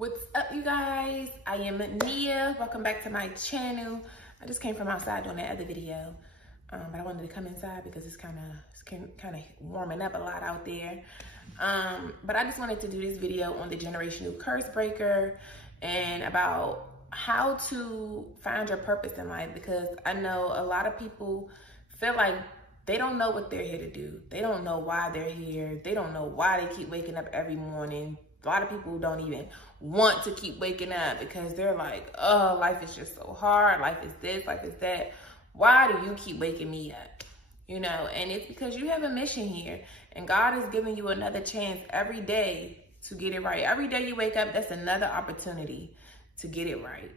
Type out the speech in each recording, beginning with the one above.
What's up, you guys? I am Nia. Welcome back to my channel. I just came from outside doing that other video, but I wanted to come inside because it's kind of warming up a lot out there. But I just wanted to do this video on the generational curse breaker and about how to find your purpose in life, because I know a lot of people feel like they don't know what they're here to do. They don't know why they're here. They don't know why they keep waking up every morning. A lot of people don't even want to keep waking up because they're like, oh, life is just so hard. Life is this, life is that. Why do you keep waking me up? You know, and it's because you have a mission here, and God is giving you another chance every day to get it right. Every day you wake up, that's another opportunity to get it right.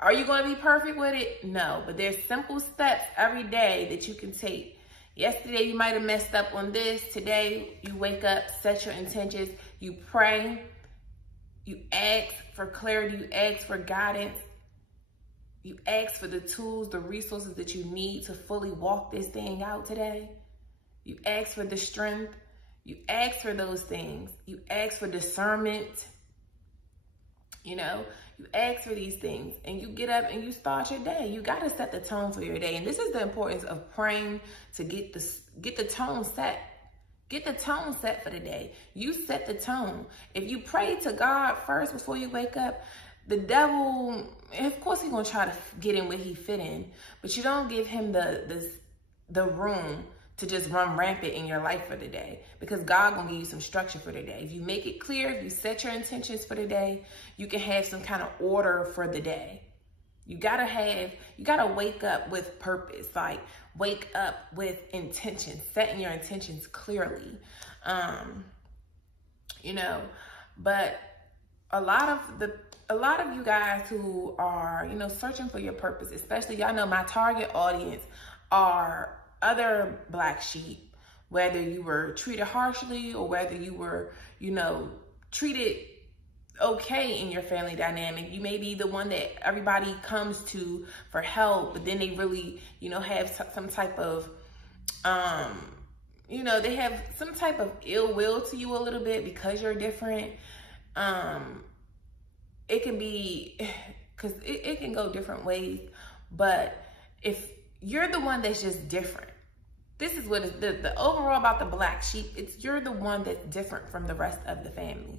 Are you going to be perfect with it? No, but there's simple steps every day that you can take. Yesterday, you might have messed up on this. Today, you wake up, set your intentions, you pray, you ask for clarity, you ask for guidance, you ask for the tools, the resources that you need to fully walk this thing out today. You ask for the strength, you ask for those things, you ask for discernment, you know, you ask for these things, and you get up and you start your day. You got to set the tone for your day. And this is the importance of praying to get the tone set. Get the tone set for the day. You set the tone. If you pray to God first before you wake up, the devil, of course, he's going to try to get in where he fit in, but you don't give him the room to just run rampant in your life for the day, because God gonna give you some structure for the day. If you make it clear, if you set your intentions for the day, you can have some kind of order for the day. You gotta wake up with purpose, like wake up with intention, setting your intentions clearly. You know, but a lot of you guys who are, you know, searching for your purpose, especially, y'all know my target audience are other Black sheep, whether you were treated harshly or whether you were, you know, treated okay in your family dynamic. You may be the one that everybody comes to for help, but then they really, you know, have some type of, you know, they have some type of ill will to you a little bit because you're different. It can be, because it can go different ways, but if you're the one that's just different, this is what is the overall about the Black sheep. You're the one that's different from the rest of the family.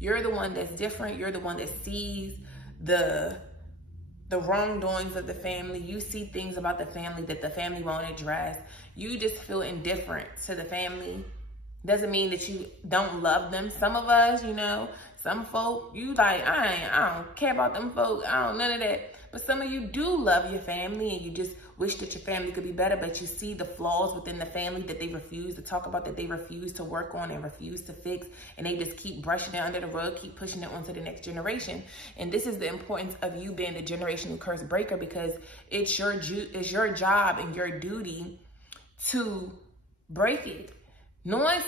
You're the one that's different. You're the one that sees the wrongdoings of the family. You see things about the family that the family won't address. You just feel indifferent to the family. Doesn't mean that you don't love them. Some of us, you know, some folk, you like, I don't care about them folk. None of that. But some of you do love your family, and you just wish that your family could be better, but you see the flaws within the family that they refuse to talk about, that they refuse to work on and refuse to fix, and they just keep brushing it under the rug, keep pushing it onto the next generation. And this is the importance of you being the generational curse breaker, because it's your job and your duty to break it.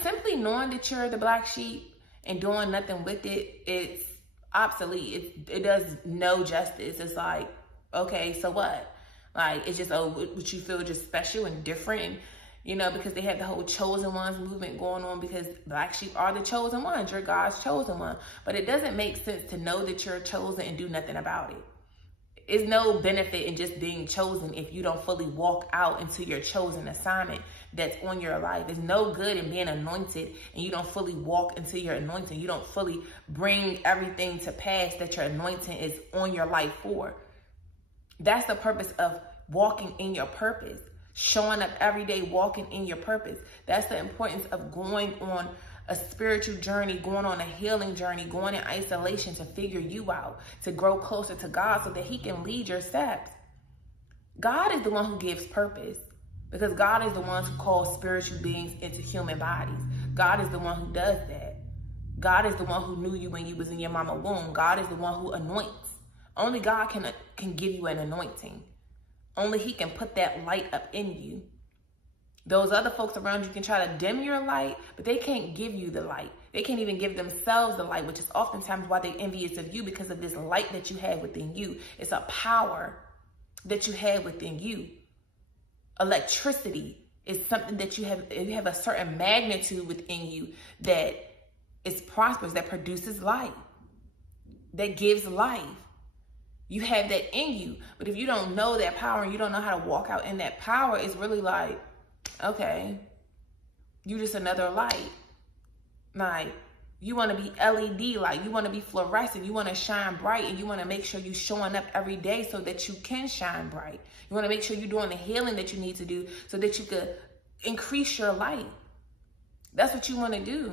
Simply knowing that you're the Black sheep and doing nothing with it, it's obsolete. It does no justice. It's like, okay, so what? Like, it's just, oh, would you feel just special and different? And, you know, because they have the whole chosen ones movement going on, because Black sheep are the chosen ones. You're God's chosen one. But it doesn't make sense to know that you're chosen and do nothing about it. There's no benefit in just being chosen if you don't fully walk out into your chosen assignment that's on your life. There's no good in being anointed and you don't fully walk into your anointing. You don't fully bring everything to pass that your anointing is on your life for. That's the purpose of walking in your purpose, showing up every day, walking in your purpose. That's the importance of going on a spiritual journey, going on a healing journey, going in isolation to figure you out, to grow closer to God so that he can lead your steps. God is the one who gives purpose, because God is the one who calls spiritual beings into human bodies. God is the one who does that. God is the one who knew you when you was in your mama's womb. God is the one who anoints. Only God can give you an anointing. Only he can put that light up in you. Those other folks around you can try to dim your light, but they can't give you the light. They can't even give themselves the light, which is oftentimes why they're envious of you, because of this light that you have within you. It's a power that you have within you. Electricity is something that you have a certain magnitude within you that is prosperous, that produces light. that gives life. You have that in you. But if you don't know that power and you don't know how to walk out in that power, it's really like, okay, you just another light. Like, you want to be LED light. You want to be fluorescent. You want to shine bright, and you want to make sure you're showing up every day so that you can shine bright. You want to make sure you're doing the healing that you need to do so that you could increase your light. That's what you want to do.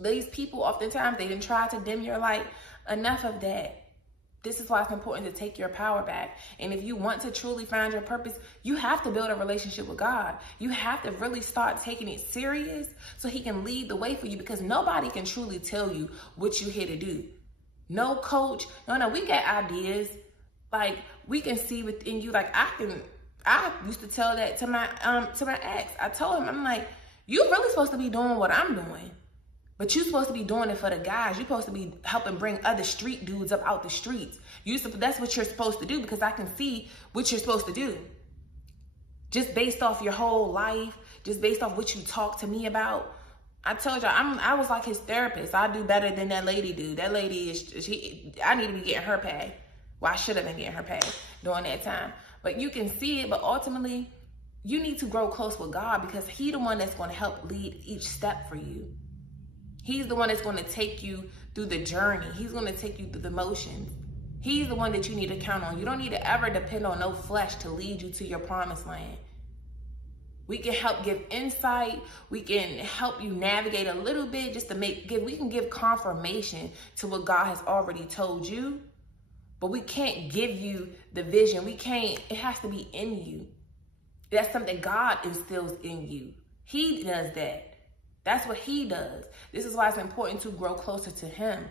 These people, oftentimes, they didn't try to dim your light. Enough of that. This is why it's important to take your power back. And if you want to truly find your purpose, you have to build a relationship with God. You have to really start taking it serious so he can lead the way for you, because nobody can truly tell you what you're here to do. No coach. No, we got ideas. Like, we can see within you. Like, I used to tell that to my ex. I told him, I'm like, you really supposed to be doing what I'm doing. But you're supposed to be doing it for the guys. You're supposed to be helping bring other street dudes up out the streets. That's what you're supposed to do, because I can see what you're supposed to do. Just based off your whole life, just based off what you talk to me about. I told you, I was like his therapist. I do better than that lady do. That lady I need to be getting her pay. Well, I should have been getting her pay during that time. But you can see it, but ultimately, you need to grow close with God, because he's the one that's going to help lead each step for you. He's the one that's going to take you through the journey. He's going to take you through the motions. He's the one that you need to count on. You don't need to ever depend on no flesh to lead you to your promised land. We can help give insight. We can help you navigate a little bit just to we can give confirmation to what God has already told you. But we can't give you the vision. It has to be in you. That's something God instills in you. He does that. That's what he does. This is why it's important to grow closer to him.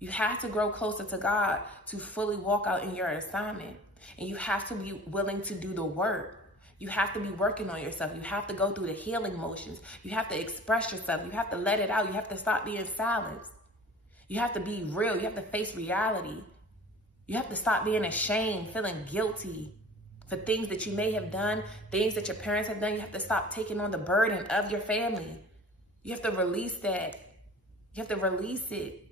You have to grow closer to God to fully walk out in your assignment. And you have to be willing to do the work. You have to be working on yourself. You have to go through the healing motions. You have to express yourself. You have to let it out. You have to stop being silenced. You have to be real. You have to face reality. You have to stop being ashamed, feeling guilty for things that you may have done, things that your parents have done. You have to stop taking on the burden of your family. You have to release that. You have to release it.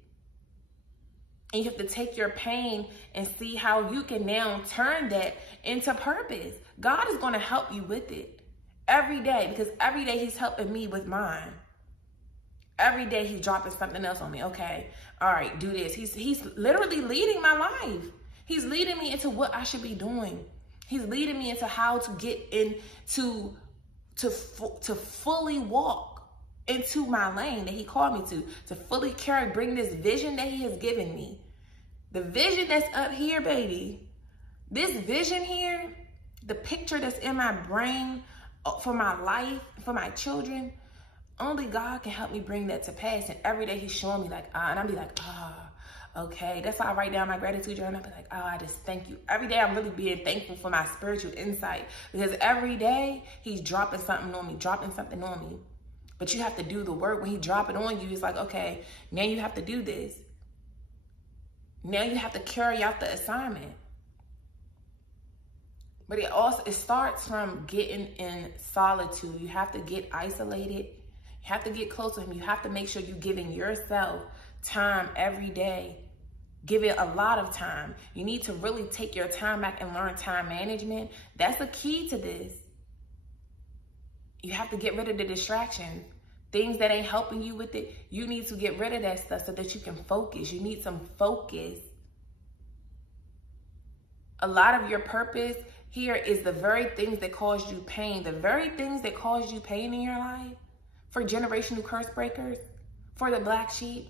And you have to take your pain and see how you can now turn that into purpose. God is going to help you with it every day, because every day he's helping me with mine. Every day he's dropping something else on me. Okay, all right, do this. He's literally leading my life. He's leading me into what I should be doing. He's leading me into how to get into to fully walk into my lane that he called me to fully bring this vision that he has given me. The vision that's up here, baby. This vision here, the picture that's in my brain for my life, for my children, only God can help me bring that to pass. And every day he's showing me like, and I'll be like, okay. That's why I write down my gratitude journal. I'll be like, I just thank you. Every day I'm really being thankful for my spiritual insight, because every day he's dropping something on me. But you have to do the work. When he drop it on you, it's like, okay, now you have to do this. Now you have to carry out the assignment. But it starts from getting in solitude. You have to get isolated. You have to get close to him. You have to make sure you're giving yourself time every day. Give it a lot of time. You need to really take your time back and learn time management. That's the key to this. You have to get rid of the distractions. Things that ain't helping you with it. You need to get rid of that stuff so that you can focus. You need some focus. A lot of your purpose here is the very things that caused you pain. The very things that caused you pain in your life. For generational curse breakers. For the black sheep.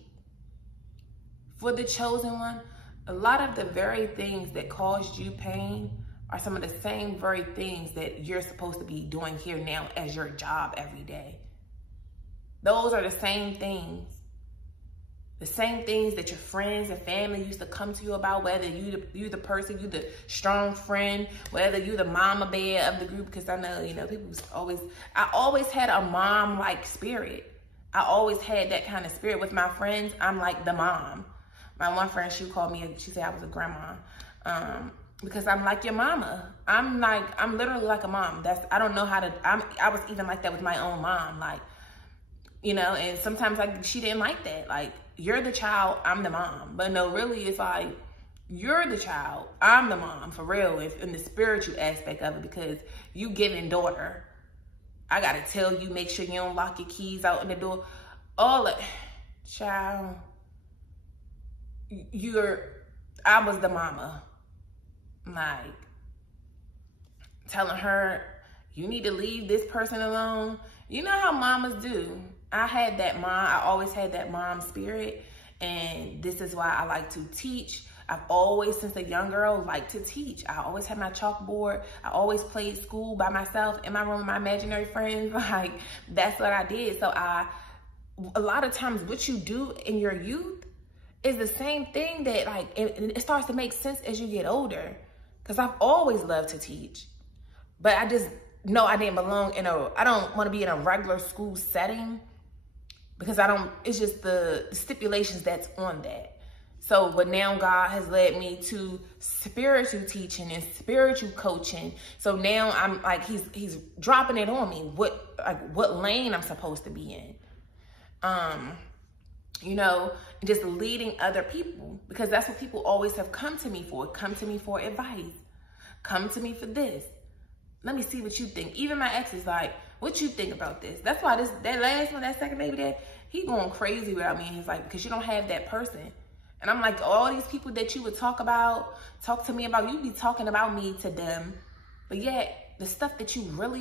For the chosen one. A lot of the very things that caused you pain are some of the same very things that you're supposed to be doing here now as your job every day. Those are the same things. The same things that your friends and family used to come to you about, whether you the person, you the strong friend, whether you the mama bear of the group, because I know, people I always had a mom-like spirit. I always had that kind of spirit. With my friends, I'm like the mom. My one friend, she said I was a grandma. Because I'm like your mama. I'm literally like a mom. I don't know how to, I was even like that with my own mom. Like, you know, and sometimes like she didn't like that. Like, you're the child, I'm the mom. But no, really, it's like, you're the child, I'm the mom, for real, if in the spiritual aspect of it, because you giving daughter. I gotta tell you, make sure you don't lock your keys out in the door. All that, child, I was the mama. Like, telling her, you need to leave this person alone. You know how mamas do. I had that mom, I always had that mom spirit, and this is why I like to teach. I've always, since a young girl, liked to teach. I always had my chalkboard. I always played school by myself in my room with my imaginary friends. Like, that's what I did. So a lot of times what you do in your youth is the same thing that, like, it starts to make sense as you get older. Because I've always loved to teach. But I just know I didn't belong I don't want to be in a regular school setting. Because it's just the stipulations that's on that. So, but now God has led me to spiritual teaching and spiritual coaching. So now I'm like, he's dropping it on me, what lane I'm supposed to be in. You know, just leading other people, because that's what people always have come to me for. Come to me for advice. Come to me for this. Let me see what you think. Even my ex is like, what you think about this? That's why that last one, that second baby dad, he going crazy without me. And he's like, because you don't have that person. And I'm like, all these people that you would talk to me about, you be talking about me to them. But yet, the stuff that you really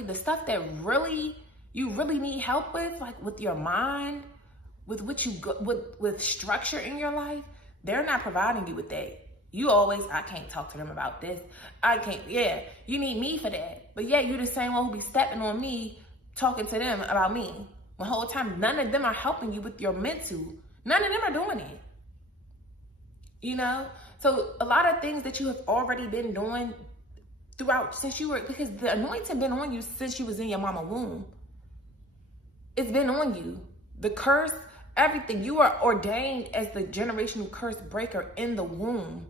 need help with, like with your mind, with what with structure in your life, they're not providing you with that. You always, I can't talk to them about this. I can't, yeah, you need me for that. But yeah, you're the same one who be stepping on me, talking to them about me. The whole time, none of them are helping you with your mental. None of them are doing it. You know, so a lot of things that you have already been doing throughout because the anointing been on you since you was in your mama womb. It's been on you. The curse, everything. You are ordained as the generational curse breaker in the womb.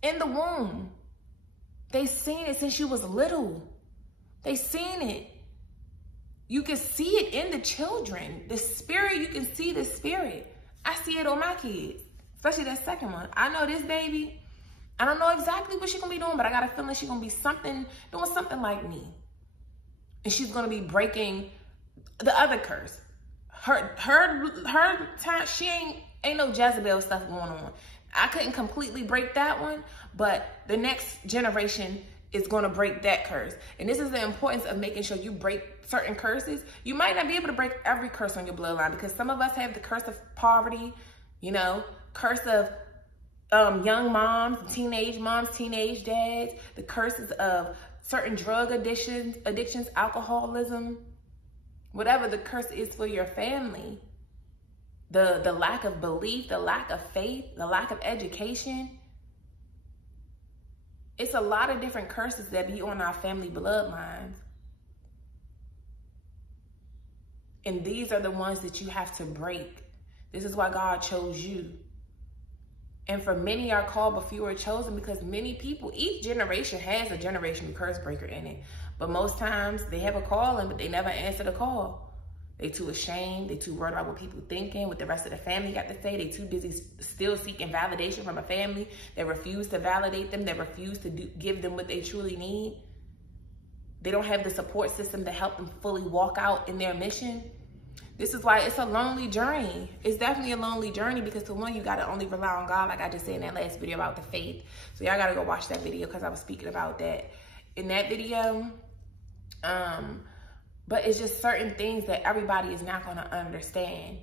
In the womb. They seen it since you was little. They seen it. You can see it in the children. The spirit, you can see the spirit. I see it on my kids. Especially that second one. I know this baby, I don't know exactly what she's going to be doing, but I got a feeling she's going to be doing something like me. And she's going to be breaking the other curse. Her time, she ain't no Jezebel stuff going on. I couldn't completely break that one, but the next generation is going to break that curse. And this is the importance of making sure you break certain curses. You might not be able to break every curse on your bloodline, because some of us have the curse of poverty, you know, curse of young moms, teenage dads, the curses of certain drug addictions, alcoholism, whatever the curse is for your family, the lack of belief, the lack of faith, the lack of education. It's a lot of different curses that be on our family bloodlines. And these are the ones that you have to break. This is why God chose you. And for many are called, but few are chosen, because many people, each generation has a generational curse breaker in it. But most times they have a calling, but they never answer the call. They too ashamed. They too worried about what people thinking, what the rest of the family got to say. They too busy still seeking validation from a family. They refuse to validate them. They refuse to give them what they truly need. They don't have the support system to help them fully walk out in their mission. This is why it's a lonely journey. It's definitely a lonely journey, because for one, you got to only rely on God, like I just said in that last video about the faith. So y'all got to go watch that video, because I was speaking about that in that video. But it's just certain things that everybody is not going to understand.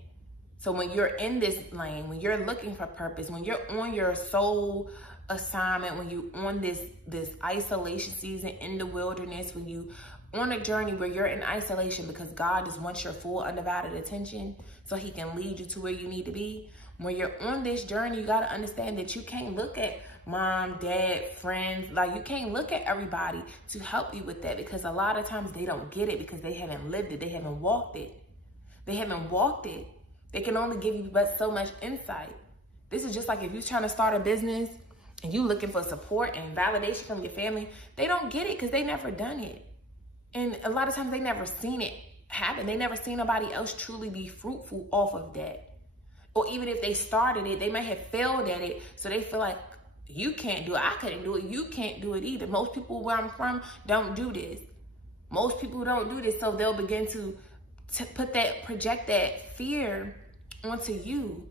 So when you're in this lane, when you're looking for purpose, when you're on your soul assignment, when you're on this isolation season in the wilderness, when you on a journey where you're in isolation because God just wants your full undivided attention so he can lead you to where you need to be. When you're on this journey, you got to understand that you can't look at mom, dad, friends, like you can't look at everybody to help you with that, because a lot of times they don't get it because they haven't lived it. They haven't walked it. They haven't walked it. They can only give you but so much insight. This is just like if you're trying to start a business and you looking for support and validation from your family, they don't get it because they never done it. And a lot of times they never seen it happen. They never seen nobody else truly be fruitful off of that. Or even if they started it, they might have failed at it. So they feel like, you can't do it. I couldn't do it. You can't do it either. Most people where I'm from don't do this. Most people don't do this. So they'll begin to project that fear onto you.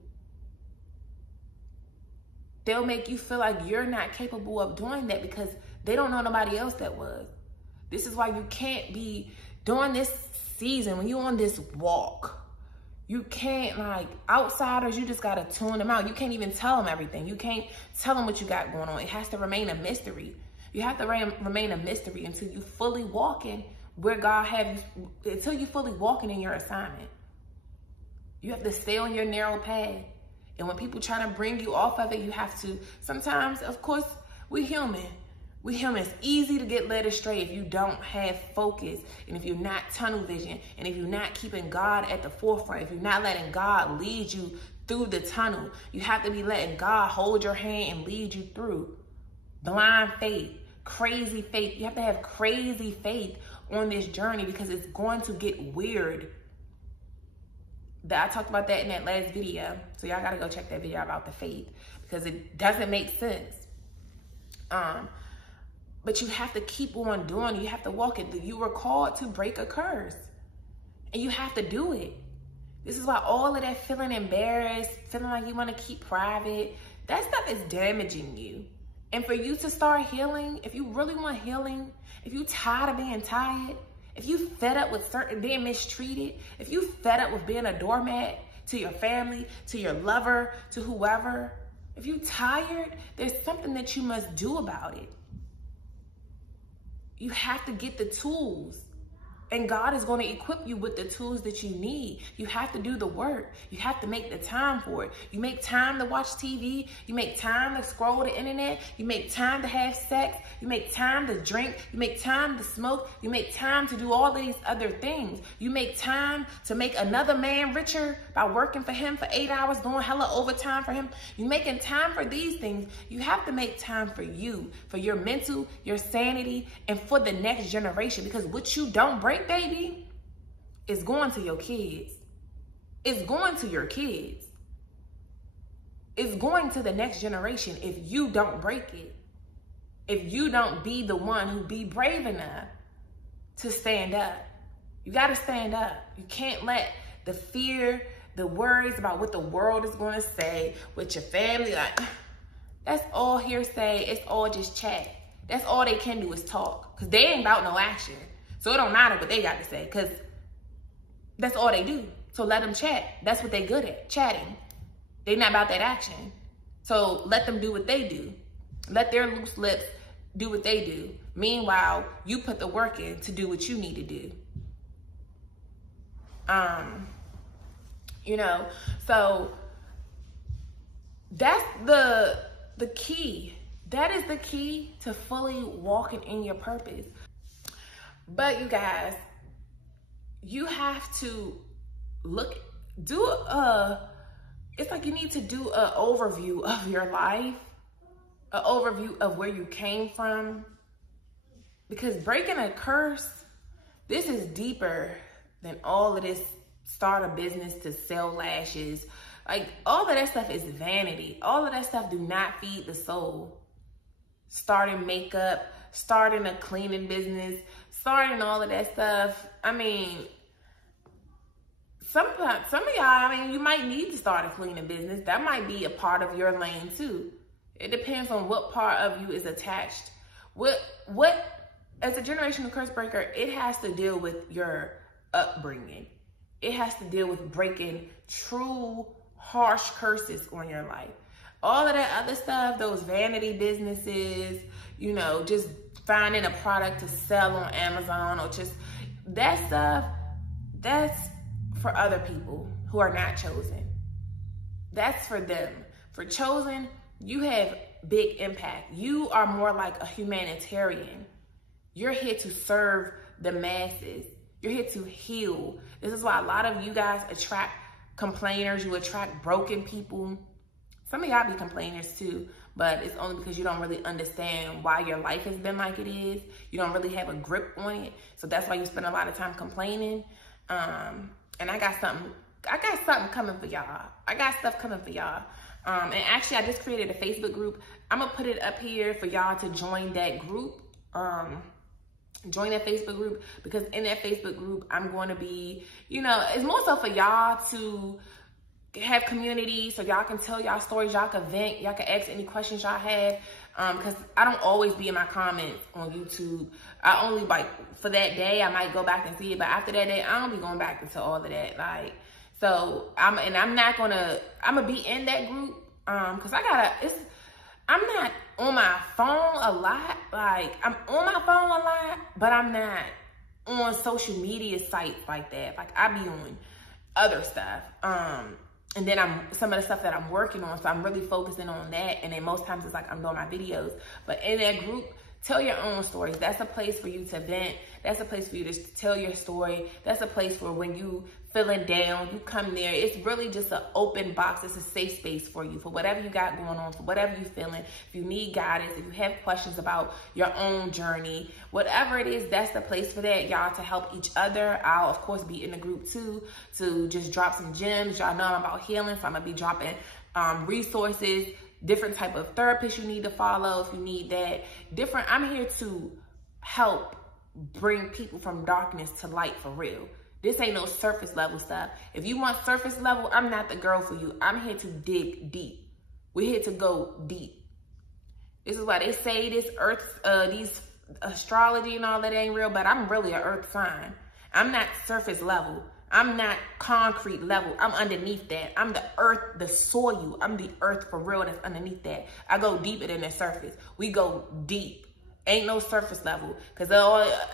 They'll make you feel like you're not capable of doing that because they don't know nobody else that was. This is why you can't be doing this season when you're on this walk. You can't, like, outsiders, you just got to tune them out. You can't even tell them everything. You can't tell them what you got going on. It has to remain a mystery. You have to remain a mystery until you fully walking where God have you, until you fully walking in your assignment. You have to stay on your narrow path. And when people try to bring you off of it, you have to, sometimes, of course, we're human. We human. It's easy to get led astray if you don't have focus, and if you're not tunnel vision, and if you're not keeping God at the forefront, if you're not letting God lead you through the tunnel. You have to be letting God hold your hand and lead you through. Blind faith, crazy faith. You have to have crazy faith on this journey because it's going to get weird. I talked about that in that last video. So y'all got to go check that video about the faith because it doesn't make sense. But you have to keep on doing it. You have to walk it. You were called to break a curse. And you have to do it. This is why all of that feeling embarrassed, feeling like you want to keep private, that stuff is damaging you. And for you to start healing, if you really want healing, if you tired of being tired, if you fed up with being mistreated, if you fed up with being a doormat to your family, to your lover, to whoever, if you tired, there's something that you must do about it. You have to get the tools. And God is going to equip you with the tools that you need. You have to do the work. You have to make the time for it. You make time to watch TV. You make time to scroll the internet. You make time to have sex. You make time to drink. You make time to smoke. You make time to do all these other things. You make time to make another man richer by working for him for 8 hours, doing hella overtime for him. You're making time for these things. You have to make time for you, for your mental, your sanity, and for the next generation. Because what you don't break, baby, it's going to your kids. It's going to your kids. It's going to the next generation if you don't break it. If you don't be the one who be brave enough to stand up. You got to stand up. You can't let the fear, the worries about what the world is going to say with your family, like, that's all hearsay. It's all just chat. That's all they can do is talk. Because they ain't about no action. So it don't matter what they got to say because that's all they do. So let them chat. That's what they good at, chatting. They not about that action. So let them do what they do. Let their loose lips do what they do. Meanwhile, you put the work in to do what you need to do. You know, so that's the key. That is the key to fully walking in your purpose. But you guys, you have to it's like you need to do an overview of your life, an overview of where you came from. Because breaking a curse, this is deeper than all of this start a business to sell lashes. Like all of that stuff is vanity. All of that stuff do not feed the soul. Starting makeup, starting a cleaning business, starting all of that stuff. I mean, some of y'all, I mean, you might need to start a cleaning business. That might be a part of your lane too. It depends on what part of you is attached. What as a generational curse breaker, it has to deal with your upbringing. It has to deal with breaking true harsh curses on your life. All of that other stuff, those vanity businesses, you know, just finding a product to sell on Amazon or just that stuff, that's for other people who are not chosen. That's for them. For chosen, you have big impact. You are more like a humanitarian. You're here to serve the masses. You're here to heal. This is why a lot of you guys attract complainers. You attract broken people. Some of y'all be complainers too, but it's only because you don't really understand why your life has been like it is. You don't really have a grip on it. So that's why you spend a lot of time complaining. And I got something coming for y'all. I got stuff coming for y'all. And actually, I just created a Facebook group. I'm gonna put it up here for y'all to join that group. Join that Facebook group, because in that Facebook group, I'm going to be, you know, it's more so for y'all to have community, so y'all can tell y'all stories, y'all can vent, y'all can ask any questions y'all have. Because I don't always be in my comments on YouTube. I only, like, for that day, I might go back and see it, but after that day, I don't be going back into all of that. Like, so I'm gonna be in that group, because I'm not on my phone a lot. Like, I'm on my phone a lot, but I'm not on social media sites like that. Like, I be on other stuff. And then some of the stuff that I'm working on, so I'm really focusing on that. And then most times it's like I'm doing my videos. But in that group, tell your own stories. That's a place for you to vent. That's a place for you to tell your story. That's a place where when you feeling down, you come there. It's really just an open box. It's a safe space for you, for whatever you got going on, for whatever you're feeling. If you need guidance, if you have questions about your own journey, whatever it is, that's the place for that, y'all, to help each other. I'll, of course, be in the group, too, to just drop some gems. Y'all know I'm about healing, so I'm going to be dropping resources, different type of therapists you need to follow if you need that. I'm here to help bring people from darkness to light for real. This ain't no surface level stuff. If you want surface level, I'm not the girl for you. I'm here to dig deep. We're here to go deep. This is why they say this earth, these astrology and all that ain't real, but I'm really an earth sign. I'm not surface level. I'm not concrete level. I'm underneath that. I'm the earth, the soil. I'm the earth for real that's underneath that. I go deeper than the surface. We go deep. Ain't no surface level, because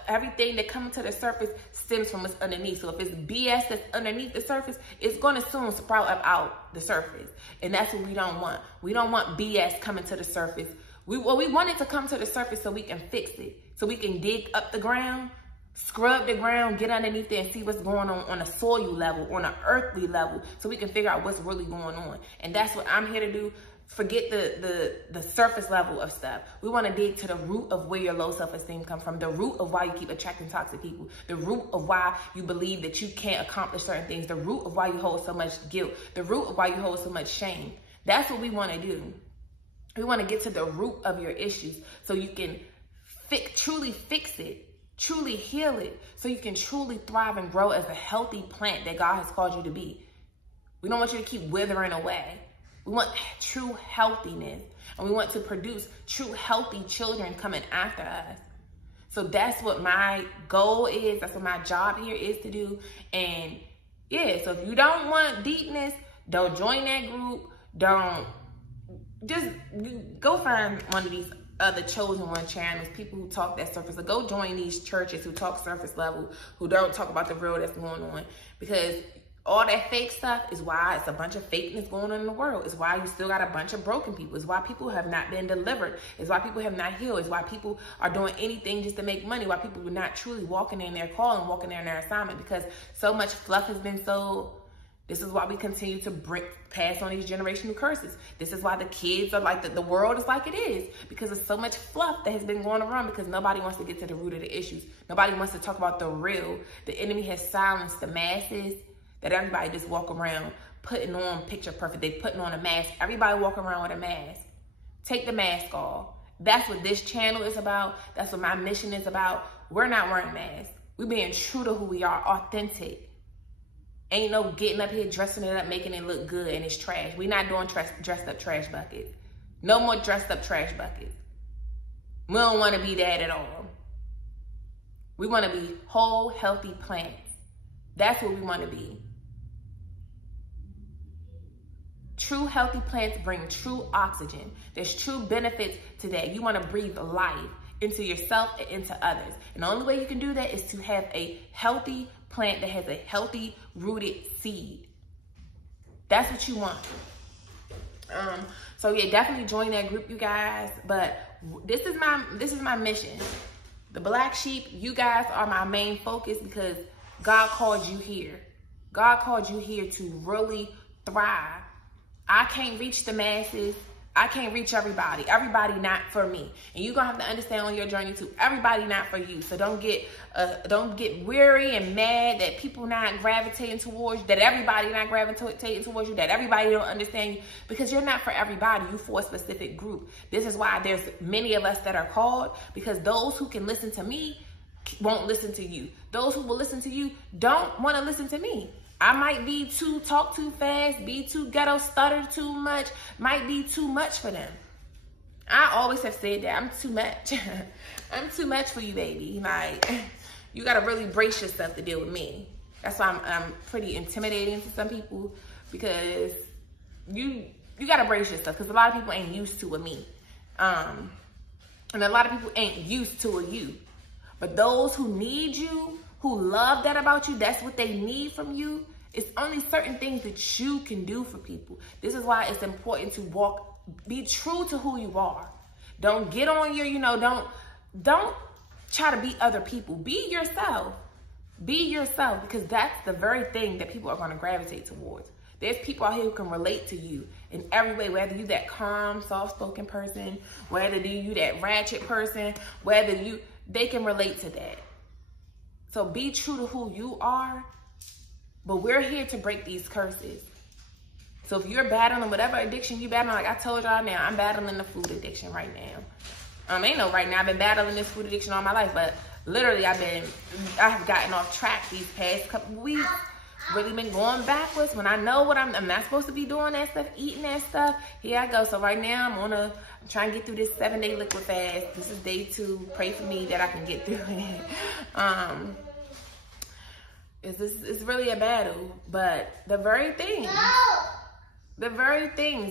everything that comes to the surface stems from what's underneath. So if it's BS that's underneath the surface, it's going to soon sprout up out the surface. And that's what we don't want. We don't want BS coming to the surface. We want it to come to the surface so we can fix it. So we can dig up the ground, scrub the ground, get underneath there and see what's going on a soil level, on an earthly level, so we can figure out what's really going on. And that's what I'm here to do. Forget the surface level of stuff. We want to dig to the root of where your low self-esteem comes from, the root of why you keep attracting toxic people, the root of why you believe that you can't accomplish certain things, the root of why you hold so much guilt, the root of why you hold so much shame. That's what we want to do. We want to get to the root of your issues so you can truly fix it, truly heal it, so you can truly thrive and grow as a healthy plant that God has called you to be. We don't want you to keep withering away. We want true healthiness, and we want to produce true healthy children coming after us. So that's what my goal is. That's what my job here is to do. And yeah, so if you don't want deepness, don't join that group. Just go find one of these other chosen one channels, people who talk that surface. So go join these churches who talk surface level, who don't talk about the real that's going on. Because all that fake stuff is why it's a bunch of fakeness going on in the world. It's why you still got a bunch of broken people. It's why people have not been delivered. It's why people have not healed. It's why people are doing anything just to make money. Why people are not truly walking in their call and walking in their assignment, because so much fluff has been sold. This is why we continue to pass on these generational curses. This is why the kids are like, the world is like it is, because there's so much fluff that has been going around, because nobody wants to get to the root of the issues. Nobody wants to talk about the real. The enemy has silenced the masses, that everybody just walk around putting on picture perfect. They putting on a mask. Everybody walk around with a mask. Take the mask off. That's what this channel is about. That's what my mission is about. We're not wearing masks. We're being true to who we are, authentic. Ain't no getting up here, dressing it up, making it look good, and it's trash. We're not doing dressed up trash buckets. No more dressed up trash buckets. We don't want to be that at all. We want to be whole, healthy plants. That's what we want to be. True healthy plants bring true oxygen. There's true benefits to that. You want to breathe life into yourself and into others. And the only way you can do that is to have a healthy plant that has a healthy rooted seed. That's what you want. So yeah, definitely join that group, you guys. But this is my mission. The black sheep, you guys are my main focus, because God called you here. God called you here to really thrive. I can't reach the masses. I can't reach everybody. Everybody not for me. And you're going to have to understand on your journey too. Everybody not for you. So don't get weary and mad that people not gravitating towards you, that everybody not gravitating towards you, that everybody don't understand you, because you're not for everybody. You for a specific group. This is why there's many of us that are called, because those who can listen to me won't listen to you. Those who will listen to you don't want to listen to me. I might talk too fast, be too ghetto, stutter too much, might be too much for them. I always have said that. I'm too much. I'm too much for you, baby. Like, you got to really brace yourself to deal with me. That's why I'm pretty intimidating to some people, because you got to brace yourself, because a lot of people ain't used to a me. And a lot of people ain't used to a you. But those who need you, who love that about you, that's what they need from you. It's only certain things that you can do for people. This is why it's important to be true to who you are. Don't get on your, don't try to be other people. Be yourself. Be yourself, because that's the very thing that people are going to gravitate towards. There's people out here who can relate to you in every way, whether you that calm, soft-spoken person, whether you that ratchet person, they can relate to that. So be true to who you are, but we're here to break these curses. So if you're battling whatever addiction you battling, like I told y'all now, I'm battling the food addiction right now. Ain't no right now, I've been battling this food addiction all my life, but literally I have gotten off track these past couple weeks. Really been going backwards when I know what I'm not supposed to be doing that stuff, eating that stuff. Here I go. So right now I'm trying to get through this 7-day liquid fast. This is day 2. Pray for me that I can get through it. It's really a battle, but the very things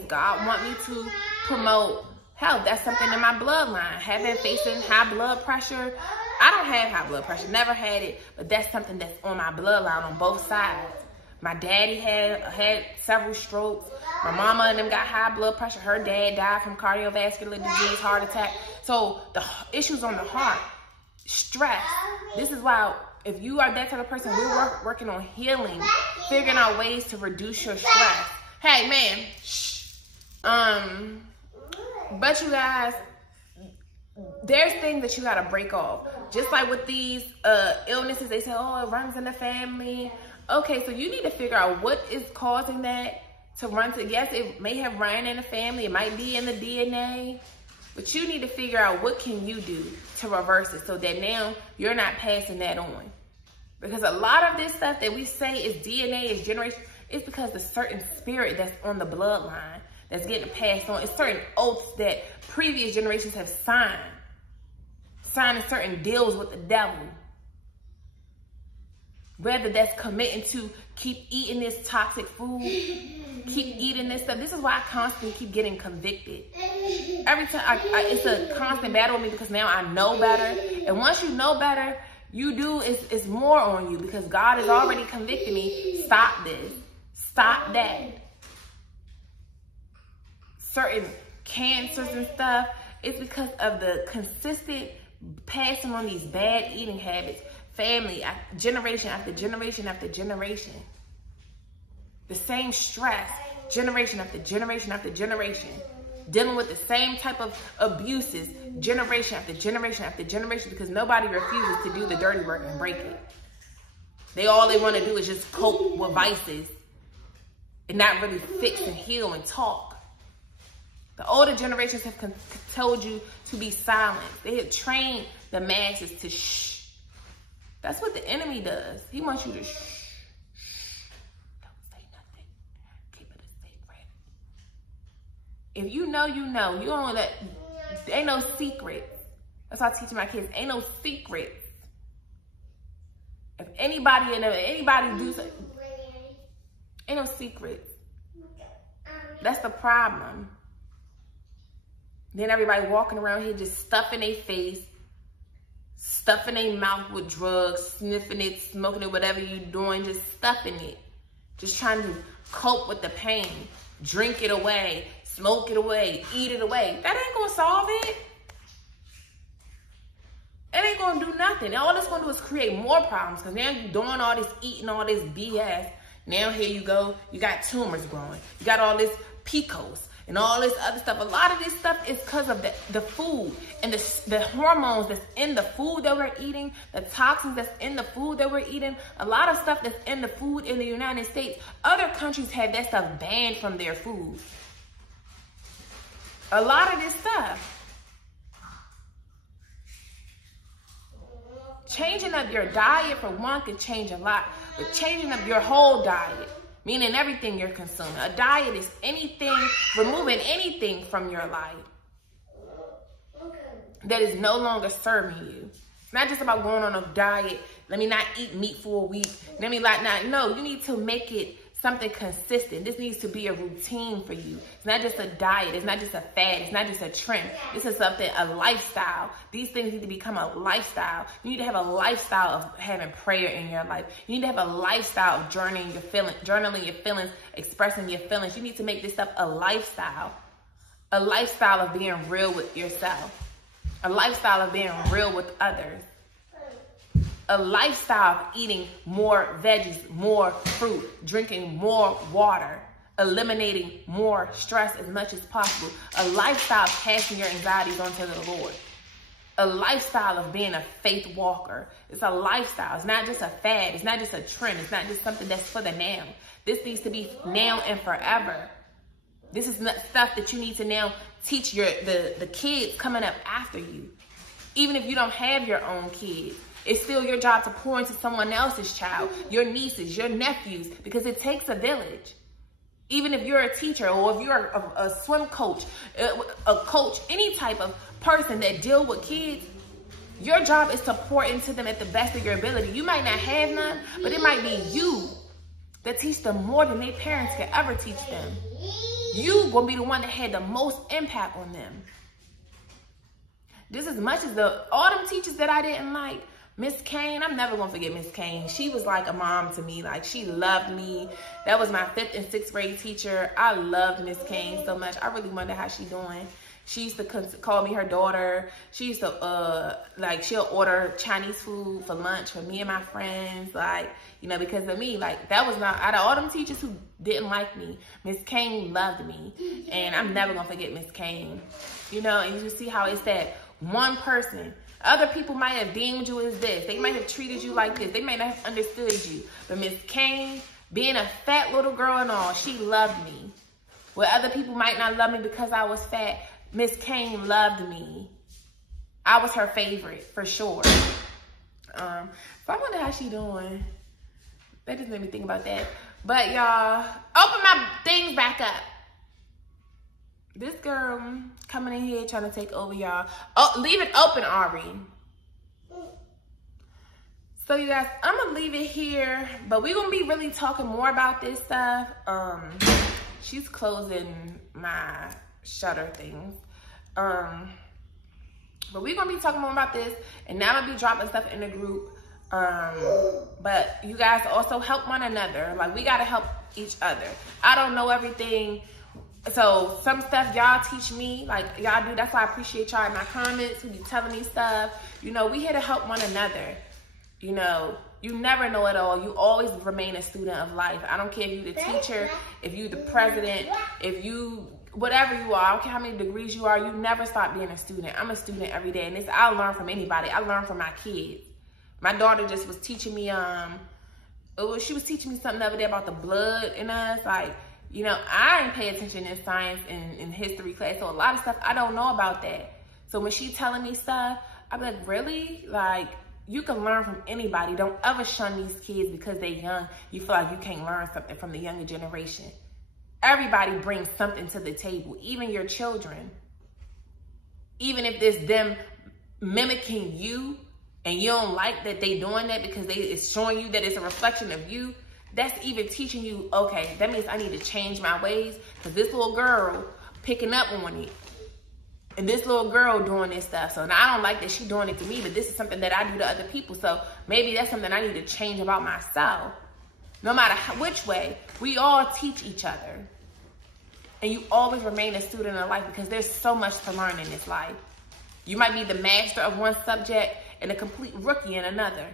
God want me to promote health. That's something in my bloodline. Facing high blood pressure. I don't have high blood pressure, never had it, but that's something that's on my bloodline on both sides. My daddy had several strokes. My mama and them got high blood pressure. Her dad died from cardiovascular disease, heart attack. So the issues on the heart, stress. This is why if you are that type of person, we're working on healing, figuring out ways to reduce your stress. Hey, man. Shh. But you guys, there's things that you got to break off. Just like with these illnesses, they say, oh, it runs in the family. Okay, so you need to figure out what is causing that to run to. Yes, it may have run in the family. It might be in the DNA. But you need to figure out what can you do to reverse it so that now you're not passing that on. Because a lot of this stuff that we say is DNA, is generation, it's because the certain spirit that's on the bloodline that's getting passed on. It's certain oaths that previous generations have signing certain deals with the devil. Whether that's committing to keep eating this toxic food, keep eating this stuff. This is why I constantly keep getting convicted. Every time, it's a constant battle with me, because now I know better. And once you know better, it's more on you, because God has already convicted me. Stop this. Stop that. Certain cancers and stuff, it's because of the consistent passing on these bad eating habits, family, generation after generation after generation. The same stress, generation after generation after generation. Dealing with the same type of abuses, generation after generation after generation, because nobody refuses to do the dirty work and break it. All they want to do is just cope with vices and not really fix and heal and talk. The older generations have told you to be silent. They have trained the masses to shh. That's what the enemy does. He wants you to shh. Don't say nothing. Keep it a secret. If you know, you know. You don't let, ain't no secret. That's why I teach my kids. Ain't no secrets. If anybody do something, ain't no secrets. That's the problem. Then everybody walking around here just stuffing their face, stuffing their mouth with drugs, sniffing it, smoking it, whatever you're doing, just stuffing it. Just trying to cope with the pain. Drink it away, smoke it away, eat it away. That ain't gonna solve it. It ain't gonna do nothing. All it's gonna do is create more problems, because now you're doing all this, eating all this BS. Now here you go, you got tumors growing. You got all this PCOS. and all this other stuff. A lot of this stuff is because of the food and the hormones that's in the food that we're eating, the toxins that's in the food that we're eating. A lot of stuff that's in the food in the United States, other countries have that stuff banned from their food. A lot of this stuff. Changing up your diet, for one, can change a lot. But changing up your whole diet, meaning everything you're consuming. A diet is anything, removing anything from your life that is no longer serving you. It's not just about going on a diet. Let me not eat meat for a week. Let me not. No, you need to make it something consistent. This needs to be a routine for you. It's not just a diet. It's not just a fad. It's not just a trend. This is something, a lifestyle. These things need to become a lifestyle. You need to have a lifestyle of having prayer in your life. You need to have a lifestyle of journaling your feelings, expressing your feelings. You need to make this stuff a lifestyle of being real with yourself, a lifestyle of being real with others. A lifestyle of eating more veggies, more fruit, drinking more water, eliminating more stress as much as possible. A lifestyle of passing your anxieties onto the Lord. A lifestyle of being a faith walker. It's a lifestyle. It's not just a fad. It's not just a trend. It's not just something that's for the now. This needs to be now and forever. This is not stuff that you need to now teach the kids coming up after you. Even if you don't have your own kids. It's still your job to pour into someone else's child, your nieces, your nephews, because it takes a village. Even if you're a teacher or if you're a swim coach, a coach, any type of person that deal with kids, your job is to pour into them at the best of your ability. You might not have none, but it might be you that teach them more than their parents could ever teach them. You gonna be the one that had the most impact on them. Just as much as all them teachers that I didn't like, Miss Kane, I'm never going to forget Miss Kane. She was like a mom to me. Like, she loved me. That was my 5th and 6th grade teacher. I loved Miss Kane so much. I really wonder how she's doing. She used to call me her daughter. She used to, she'll order Chinese food for lunch for me and my friends. Like, you know, because of me. Like, that was not, out of all them teachers who didn't like me, Miss Kane loved me. And I'm never going to forget Miss Kane. You know, and you see how it's that one person. Other people might have deemed you as this. They might have treated you like this. They might not have understood you. But Miss Kane, being a fat little girl and all, she loved me. Where other people might not love me because I was fat, Miss Kane loved me. I was her favorite, for sure. So I wonder how she doing. That just made me think about that. But y'all, open my things back up. This girl coming in here trying to take over y'all. Oh, leave it open, Ari. So you guys, I'm gonna leave it here, but we're gonna be really talking more about this stuff. She's closing my shutter things. But we're gonna be talking more about this, and now I'm gonna be dropping stuff in the group. But you guys also help one another. Like, we gotta help each other. I don't know everything. So some stuff y'all teach me, like y'all do. That's why I appreciate y'all in my comments who be telling me stuff. You know, we here to help one another. You know, you never know it all. You always remain a student of life. I don't care if you the teacher, if you the president, if you, whatever you are. I don't care how many degrees you are. You never stop being a student. I'm a student every day. And I learn from anybody. I learn from my kids. My daughter just was teaching me, she was teaching me something the other day about the blood in us. Like, you know, I didn't pay attention in science and in history class. So a lot of stuff, I don't know about that. So when she's telling me stuff, I'm like, really? Like, you can learn from anybody. Don't ever shun these kids because they're young. You feel like you can't learn something from the younger generation. Everybody brings something to the table, even your children. Even if it's them mimicking you and you don't like that they doing that because it's showing you that it's a reflection of you, that's even teaching you, okay, that means I need to change my ways because this little girl picking up on it. And this little girl doing this stuff. So now I don't like that she's doing it to me, but this is something that I do to other people. So maybe that's something I need to change about myself. No matter which way, we all teach each other. And you always remain a student of life because there's so much to learn in this life. You might be the master of one subject and a complete rookie in another.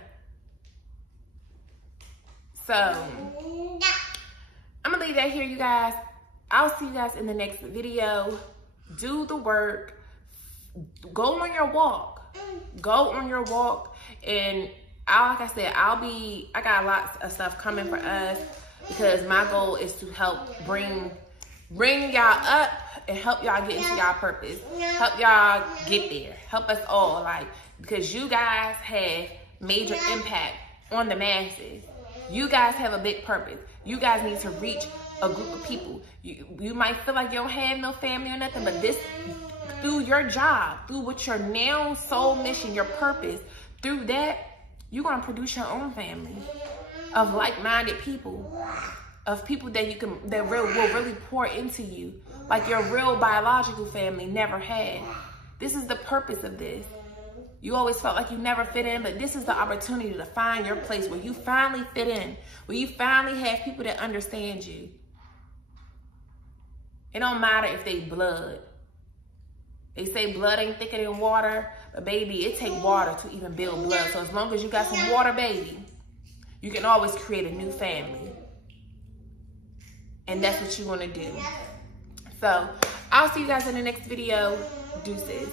So, I'm going to leave that here, you guys. I'll see you guys in the next video. Do the work. Go on your walk. Go on your walk. And like I said, I got lots of stuff coming for us, because my goal is to help bring y'all up and help y'all get into y'all purpose. Help y'all get there. Help us all, like, because you guys have major impact on the masses. You guys have a big purpose. You guys need to reach a group of people. You might feel like you don't have no family or nothing, but this, through your job, through what your now soul mission, your purpose, through that, you're gonna produce your own family of like-minded people, of people that will really pour into you, like your real biological family never had. This is the purpose of this. You always felt like you never fit in, but this is the opportunity to find your place where you finally fit in, where you finally have people that understand you. It don't matter if they blood. They say blood ain't thicker than water, but baby, it takes water to even build blood. So as long as you got some water, baby, you can always create a new family. And that's what you want to do. So I'll see you guys in the next video. Deuces.